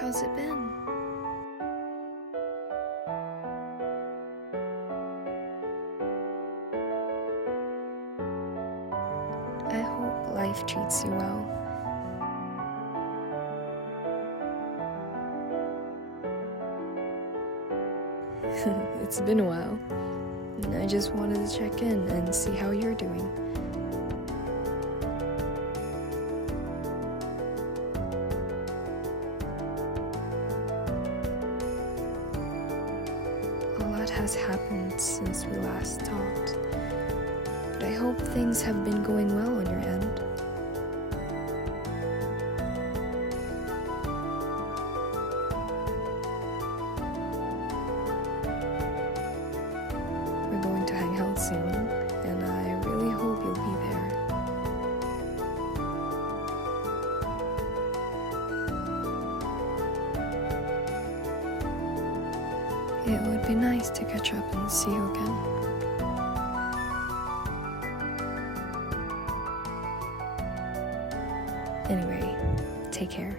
How's it been? I hope life treats you well. It's been a while, and I just wanted to check in and see how you're doing. A lot has happened since we last talked, but I hope things have been going well on your end. We're going to hang out soon, and I really hope you'll be there. It would be nice to catch up and see you again. Anyway, take care.